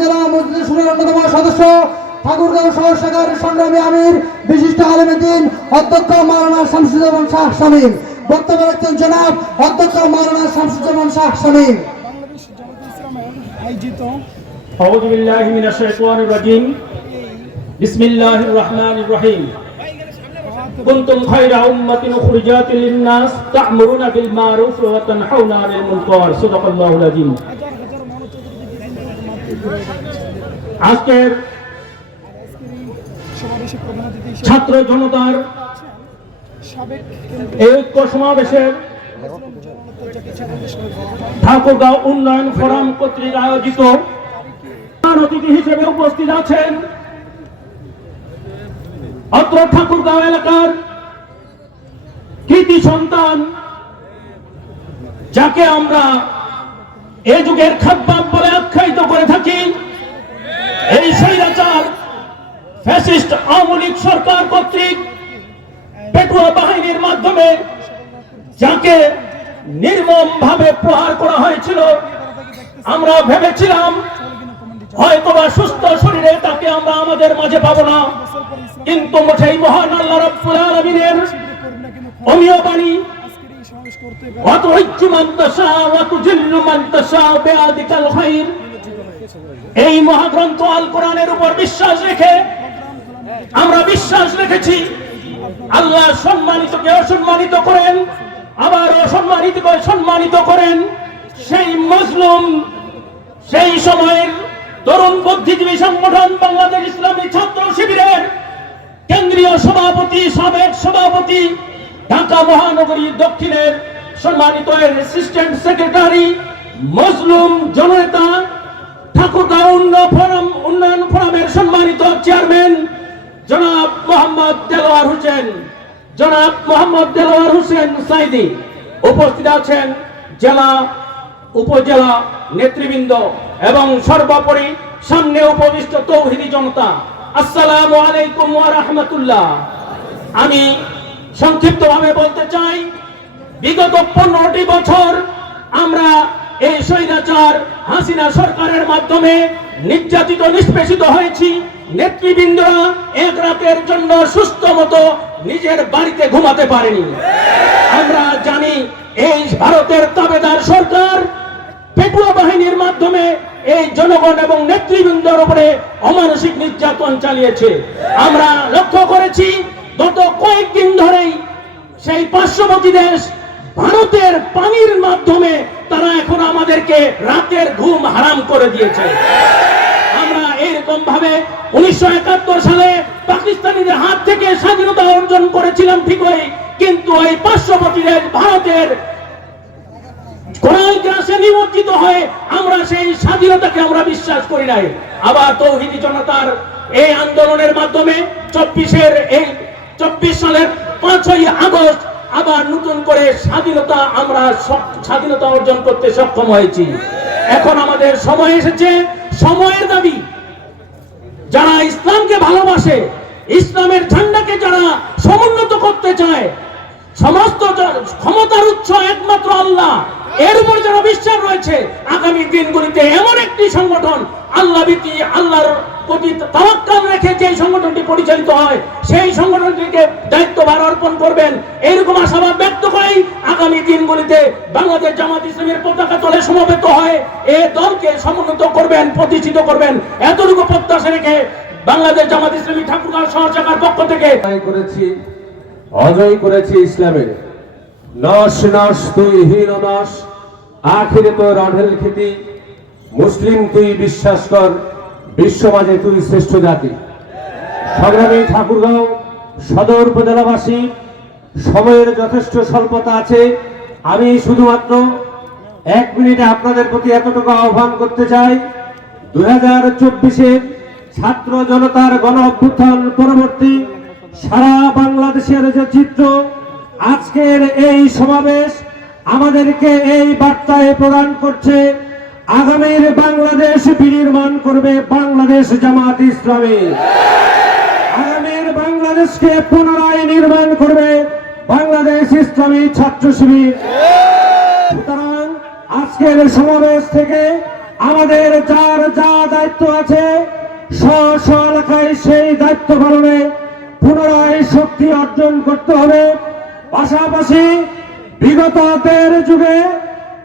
জেলা মসজিদ সুরের অন্যতম সদস্য ঠাকুরগাঁও শহর শাখার সংগ্রামী আমির বিশিষ্ট আলমদিন অধ্যক্ষ মাওলানা শামসুজ্জামান শাহ শামীম বক্তব্য রাখছেন জনাব অধ্যক্ষ মাওলানা শামসুজ্জামান শাহ শামীম বাংলাদেশ জামাত ইসলামের আয়োজিত أعوذ بالله من الشيطان الرجيم بسم الله الرحمن الرحيم كنتم خير أمة أخرجات للناس تأمرون بالمعروف وتنحون عن المنكر صدق الله العظيم হাজার হাজার মনোযোগ আজকের ছাত্র জনতার এই ঐক্য সমাবেশের ঠাকুরগাঁও উন্নয়ন ফোরাম কর্তৃক আয়োজিত অতিথি হিসেবে উপস্থিত আছেন অত্র ঠাকুরগাঁও এলাকার কৃতি সন্তান, যাকে আমরা এ যুগের খাব্বাব বলে আখ্যায়িত করে থাকি, এই স্বৈরাচার ফ্যাসিস্ট আওয়ামী লীগ সরকার কর্তৃক পেটুয়া বাহিনীর মাধ্যমে যাকে নির্মম ভাবে প্রহার করা হয়েছিল, আমরা ভেবেছিলাম হয়তোবা সুস্থ শরীরে তাকে আমরা আমাদের মাঝে পাবো না। কিন্তু মোটেই মহান আল্লাহ রাব্বুল আলামিনের অমীয় বাণী এই মহাগ্রন্থ আল কোরআনের উপর বিশ্বাস রেখে আমরা বিশ্বাস রেখেছি। আল্লাহ সম্মানিতকে অসম্মানিত করেন? আবার সম্মানিত করেন? সেই মজলুম, সেই সময়ের তরুণ বুদ্ধিজীবী সংগঠন বাংলাদেশ ইসলামী ছাত্র শিবিরের কেন্দ্রীয় সভাপতি, সাবেক সভাপতি, ঢাকা মহানগরী দক্ষিণের সম্মানিত অ্যাসিস্ট্যান্ট সেক্রেটারি মজলুম জননেতা ঠাকুরগাঁও উন্নয়ন ফোরাম, উন্নয়ন ফোরামের সম্মানিত চেয়ারম্যান জনাব মোহাম্মদ দেলোয়ার হোসেন। জনাব মোহাম্মদ দেলোয়ার হোসেন সাইদি। উপস্থিত আছেন জেলা, উপজেলা নেতৃবৃন্দ এবং সর্বোপরি সামনে উপবিষ্ট তৌহিদি জনতা। আসসালামু আলাইকুম ওয়া রাহমাতুল্লাহ। আমি সংক্ষিপ্তভাবে বলতে চাই বিগত পনেরোটি বছর আমরা এই স্বৈরাচার হাসিনা সরকারের মাধ্যমে নির্যাতিত, নিষ্পেষিত হয়েছি। নেতৃবৃন্দরা এক রাতের জন্য সুস্থ মতো নিজের বাড়িতে ঘুমাতে পারেনি। আমরা জানি এই ভারতের তাবেদার সরকার পেটুয়া বাহিনীর মাধ্যমে এই জনগণ এবং নেতৃবৃন্দর উপরে অমানসিক নির্যাতন চালিয়েছে। আমরা লক্ষ্য করেছি, গত কয়েকদিন ধরেই সেই পার্শ্ববর্তী দেশ ভারতের পানির মাধ্যমে তারা এখন আমাদেরকে রাতের ঘুম হারাম করে দিয়েছে। আমরা এরকম ভাবে উনিশশো একাত্তর সালে পাকিস্তানিদের হাত থেকে স্বাধীনতা অর্জন করেছিলাম ঠিকই, কিন্তু এই পার্শ্ববর্তী ভারতের নিমজ্জিত হয়ে আমরা সেই স্বাধীনতাকে আমরা বিশ্বাস করি নাই। আবার তৌহিদি জনতার এই আন্দোলনের মাধ্যমে চব্বিশের এই চব্বিশ সালের পাঁচই আগস্ট আবার নতুন করে স্বাধীনতা আমরা স্বাধীনতা অর্জন করতে সক্ষম হয়েছি। এখন আমাদের সময় এসেছে, সময়ের দাবি। যারা ইসলামকে ভালোবাসে, ইসলামের ঝান্ডাকে যারা সমুন্নত করতে চায়, সমস্ত ক্ষমতার উৎস একমাত্র আল্লাহ। এর উপর যারা বিশ্বাস রয়েছে, আগামী দিনগুলিতে এমন একটি সংগঠন আল্লাহ ভীতি আল্লাহর প্রতি তাওয়াক্কাল রেখে যে সংগঠনটি পরিচালিত হয়, সেই সংগঠনটিকে দায়িত্বভার অর্পণ করবেন। এইরকম আশাবাদ ব্যক্ত করেই আগামী দিনগুলিতে বাংলাদেশ জামাত ইসলামের পতাকা তলে সমবেত হয় এ দলকে সমুন্নত করবেন, প্রতিষ্ঠিত করবেন। এতটুকু প্রত্যাশা রেখে বাংলাদেশ জামাত ইসলামী ঠাকুরগাঁও শহর শাখার পক্ষ থেকে করেছি, অজয় করেছি ইসলামের। নস নস, তুই হীন নস, আখিরে তোর অঢেল খ্যাতি মুসলিম তুই বিশ্বাস কর বিশ্ব মাঝে তুই শ্রেষ্ঠ জাতি। সংগ্রামী ঠাকুরগাঁও সদর উপজেলাবাসী, সময়ের যথেষ্ট স্বল্পতা আছে। আমি শুধুমাত্র এক মিনিটে আপনাদের প্রতি এতটুকু আহ্বান করতে চাই, দুই হাজার চব্বিশে ছাত্র জনতার গণ অভ্যুত্থান পরবর্তী সারা বাংলাদেশের যে চিত্র, আজকের এই সমাবেশ আমাদেরকে এই বার্তায় প্রদান করছে আগামীর বাংলাদেশ বিনির্মাণ করবে বাংলাদেশ জামাত ইসলামী। আগামীর বাংলাদেশকে পুনরায় নির্মাণ করবে বাংলাদেশ ইসলামী ছাত্র শিবির। সুতরাং আজকের সমাবেশ থেকে আমাদের যার যা দায়িত্ব আছে, স্ব স্ব এলাকায় সেই দায়িত্ব পালনে পুনরায় শক্তি অর্জন করতে হবে। পাশাপাশি বিগত যুগে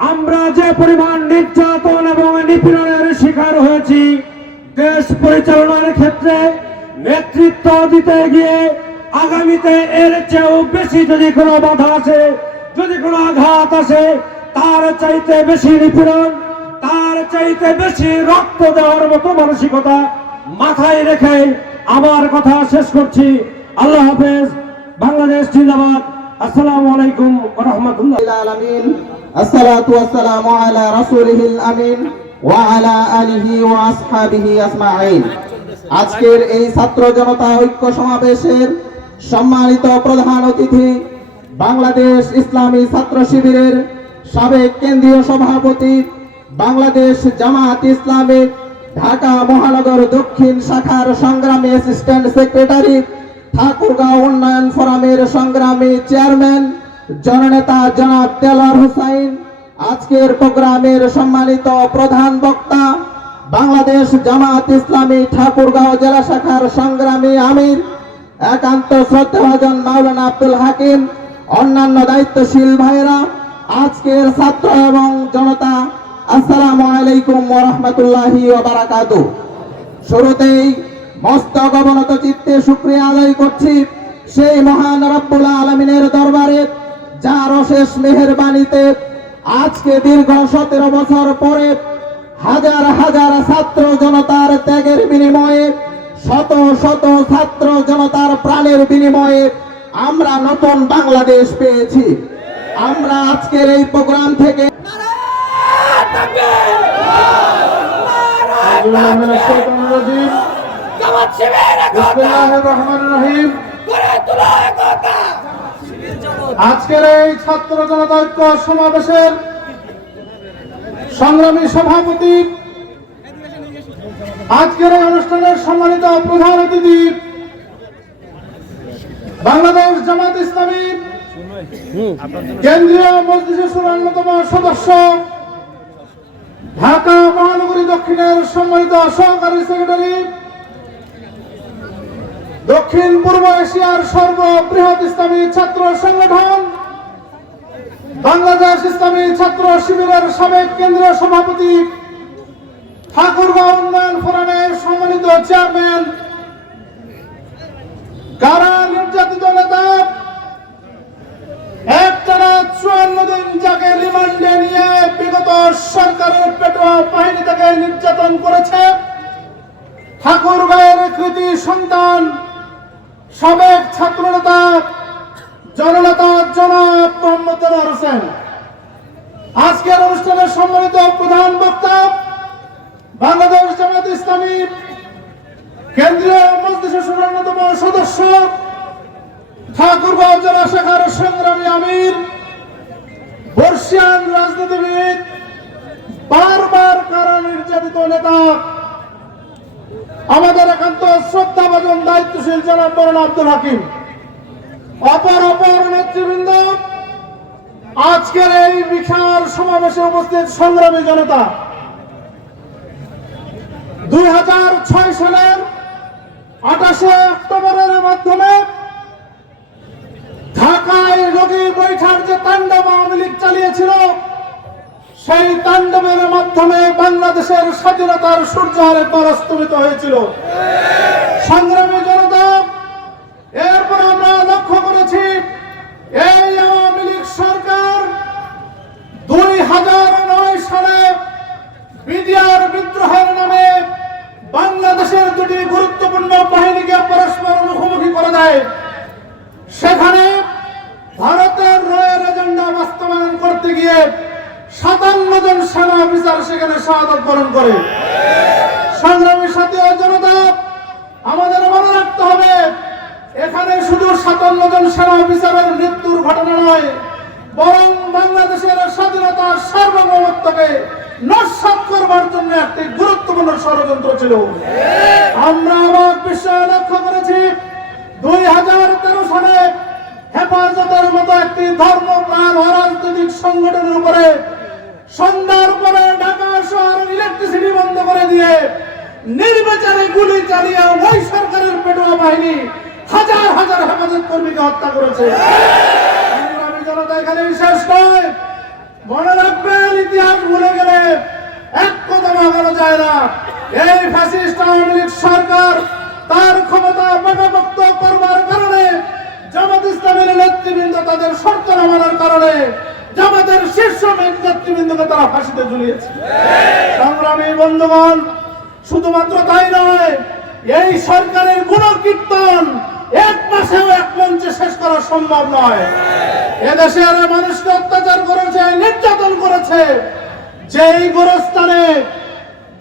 আমরা যে পরিমাণ নির্যাতন এবং নিপীড়নের শিকার হয়েছি, দেশ পরিচালনার ক্ষেত্রে নেতৃত্ব দিতে গিয়ে আগামীতে এর চেয়েও বেশি যদি কোনো বাধা আসে, যদি কোনো আঘাত আসে, তার চাইতে বেশি নিপীড়ন, তার চাইতে বেশি রক্ত দেওয়ার মতো মানসিকতা মাথায় রেখে আমার কথা শেষ করছি। আল্লাহ হাফেজ, বাংলাদেশ জিন্দাবাদ। আসসালামু আলাইকুম রহমতুল্লাহ। আলমিন। الصلاة والسلام على رسوله الأمين وعلى آله وأصحابه أجمعين আজকের এই ছাত্র জনতা ঐক্য সমাবেশের সম্মানিত প্রধান অতিথি বাংলাদেশ ইসলামী ছাত্র শিবিরের সাবেক কেন্দ্রীয় সভাপতি বাংলাদেশ জামাত ইসলামী ঢাকা মহানগর দক্ষিণ শাখার সংগ্রামী অ্যাসিস্ট্যান্ট সেক্রেটারি ঠাকুরগাঁও উন্নয়ন ফোরামের সংগ্রামী চেয়ারম্যান জননেতা জনাব তেলার হুসাইন, আজকের প্রোগ্রামের সম্মানিত প্রধান বক্তা, বাংলাদেশ জামাত ইসলামী ঠাকুরগাঁও জেলা শাখার সংগ্রামী আমির, একান্ত শ্রদ্ধাভাজন মাওলানা আব্দুল হাকিম, অন্যান্য দায়িত্বশীল ভাইরা আজকের ছাত্র এবং জনতা, আসসালামু আলাইকুম ওয়া রাহমাতুল্লাহি ওয়া বারাকাতুহু শুরুতেই মস্তক অবনত চিত্তে শুক্রিয়া আদায় করছি সেই মহান রব্বুল আলমিনের দরবারে। যার অশেষ মেহেরবানিতে আজকে দীর্ঘ সতেরো বছর পরে হাজার হাজার ছাত্র জনতার ত্যাগের বিনিময়ে শত শত ছাত্র জনতার প্রাণের বিনিময়ে আমরা নতুন বাংলাদেশ পেয়েছি। আমরা আজকের এই প্রোগ্রাম থেকে আজকের এই ছাত্র জনতা ঐক্য সমাবেশের সংগ্রামী সভাপতি, আজকের এই অনুষ্ঠানের সম্মানিত প্রধান অতিথি, বাংলাদেশ জামাত ইসলামী কেন্দ্রীয় মজলিসের অন্যতম সদস্য, ঢাকা মহানগরী দক্ষিণের সম্মানিত সহকারী সেক্রেটারি দক্ষিণ পূর্ব এশিয়ার সর্ববৃহৎ ইসলামী ছাত্র সংগঠন, বাংলাদেশ ইসলামী ছাত্র শিবিরের সাবেক কেন্দ্রীয় সভাপতি ঠাকুরগাঁও উন্নয়ন ফোরামের সম্মানিত চেয়ারম্যান, কারা নির্যাতিত নেতা? একটানা চুয়ান্ন দিন যাকে রিমান্ডে নিয়ে বিগত সরকারের পেটোয়া বাহিনী থেকে নির্যাতন করেছে। ঠাকুরগাঁয়ের কৃতি সন্তান সাবেক ছাত্রনেতা জননেতা জনাব মোহাম্মদ হোসেন। আজকের অনুষ্ঠানের সম্মানিত প্রধান বক্তা বাংলাদেশ জামাত ইসলামী কেন্দ্রীয় সদস্য রাজনীতিবিদ, বারবার নেতা আমাদের একান্ত শ্রদ্ধাভাজন দায়িত্বশীল জনাব মরণ আব্দুল হাকিম। অপর অপর নেতৃবৃন্দ, আজকের এই বিশাল সমাবেশে উপস্থিত সংগ্রামী জনতা। দুই হাজার ছয় সালের আঠাশে অক্টোবরের মাধ্যমে ঢাকায় রোগী বৈঠার যে তাণ্ডব আওয়ামী লীগ চালিয়েছিল সেই তাণ্ডবের মাধ্যমে বাংলাদেশের স্বাধীনতার সূর্য হারে পরাস্তমিত হয়েছিল। সংগ্রামী জনতা, এরপর আমরা লক্ষ্য করেছি এই আওয়ামী লীগ সরকার দুই হাজার নয় সালে বিডিআর বিদ্রোহের নামে বাংলাদেশের দুটি গুরুত্বপূর্ণ বাহিনীকে পরস্পর মুখোমুখি করে দেয়। সেখানে ভারতের রয়ের এজেন্ডা বাস্তবায়ন করতে গিয়ে সাতান্ন জন সেনা অফিসার সেখানে শাহাদত বরণ করে। সংগ্রামী সাথী জনতা, আমাদের মনে রাখতে হবে, এখানে শুধু সাতান্ন জন সেনা অফিসারের মৃত্যুর ঘটনা নয়, বরং বাংলাদেশের স্বাধীনতার সার্বভৌমত্বকে নস্বাত করবার জন্য একটি গুরুত্বপূর্ণ ষড়যন্ত্র ছিল। আমরা অবাক বিষয়ে লক্ষ্য করেছি, দুই হাজার তেরো সালে হেফাজতের মতো একটি ধর্ম ধর্মপ্রাণ অরাজনৈতিক সংগঠনের উপরে সন্ধ্যার পরে ঢাকা আর ইলেকট্রিসিটি বন্ধ করে দিয়ে নির্বিচারে গুলি চালিয়ে ওই সরকারের পেটোয়া বাহিনী হাজার হাজার হেফাজত কর্মীকে হত্যা করেছে। জনতা এখানে শেষ নয়। মনে রাখবেন, ইতিহাস ভুলে গেলে এক কদম আগানো যায় না। এই ফ্যাসিস্ট আওয়ামী লীগ সরকার তার ক্ষমতা পাকাপোক্ত করবার কারণে জামাত ইসলামের নেতৃবৃন্দ তাদের শর্ত না কারণে জামাতের শীর্ষ নেতৃবৃন্দকে তারা ফাঁসিতে ঝুলিয়েছে। সংগ্রামী বন্ধুগণ, শুধুমাত্র তাই নয়, এই সরকারের গুণকীর্তন এক মাসেও এক মঞ্চে শেষ করা সম্ভব নয়। এদেশে এদেশের মানুষকে অত্যাচার করেছে, নির্যাতন করেছে। যেই গোরস্থানে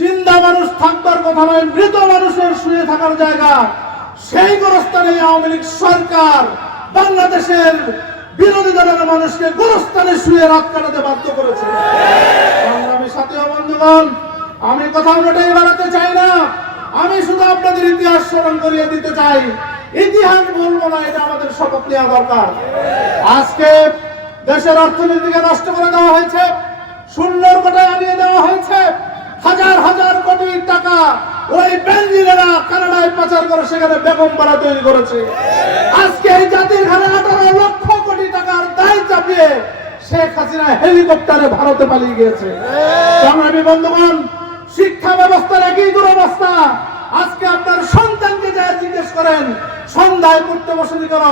জিন্দা মানুষ থাকবার কথা নয়, মৃত মানুষের শুয়ে থাকার জায়গা, সেই গোরস্থানে আওয়ামী লীগ সরকার বাংলাদেশের বিরোধী দলের মানুষকে গোরস্থানে শুয়ে রাত কাটাতে বাধ্য করেছে। সংগ্রামী সাথী বন্ধুগণ, আমি কথা ওটাই বাড়াতে চাই না। আমি শুধু আপনাদের ইতিহাস স্মরণ করিয়ে দিতে চাই। ইতিহাস বলব না, এটা আমাদের শপথ নেওয়া দরকার। আজকে দেশের অর্থনীতিকে নষ্ট করে দেওয়া হয়েছে শূন্যর কোটায় আনিয়ে দেওয়া হয়েছে, হাজার হাজার কোটি টাকা ওই বেঞ্জিনেরা কানাডায় পাচার করে সেখানে বেগম পাড়া তৈরি করেছে। শেখ হাসিনা হেলিকপ্টারে ভারতে পালিয়ে গিয়েছে। সংগ্রামী বন্ধুগণ, শিক্ষা ব্যবস্থার একই দুরবস্থা। আজকে আপনার সন্তানকে যা জিজ্ঞেস করেন, সন্ধ্যায় পড়তে বসে কেন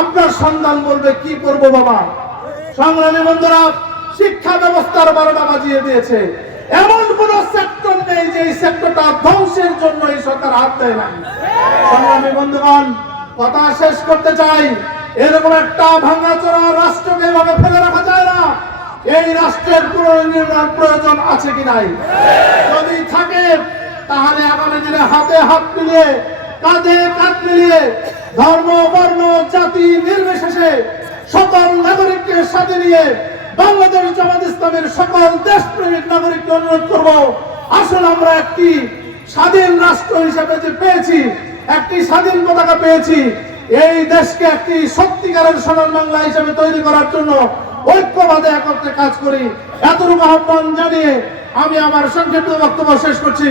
আপনার সন্তান বলবে, কি করব বাবা? সংগ্রামী বন্ধুরা, শিক্ষা ব্যবস্থার বারোটা বাজিয়ে দিয়েছে। এমন কোন সেক্টর নেই যে এই সেক্টরটা ধ্বংসের জন্য এই সরকার হাত দেয় না সংগ্রামী বন্ধুগণ, কথা শেষ করতে চাই। এরকম একটা ভাঙাচোরা রাষ্ট্রকে এভাবে ফেলে রাখা এই রাষ্ট্রের পুনর্নির্মাণ প্রয়োজন আছে কি নাই? যদি থাকে, তাহলে আগামী দিনে হাতে হাত মিলিয়ে, কাঁধে কাঁধ মিলিয়ে ধর্ম, বর্ণ, জাতি নির্বিশেষে সকল নাগরিককে সাথে নিয়ে বাংলাদেশ জামাত ইসলামের সকল দেশপ্রেমিক নাগরিককে অনুরোধ করব আসলে আমরা একটি স্বাধীন রাষ্ট্র হিসেবে যে পেয়েছি, একটি স্বাধীন পতাকা পেয়েছি, এই দেশকে একটি সত্যিকারের সোনার বাংলা হিসেবে তৈরি করার জন্য ঐক্যবাদে একত্রে কাজ করি। এতটুকু আহ্বান জানিয়ে আমি আমার সংক্ষিপ্ত বক্তব্য শেষ করছি।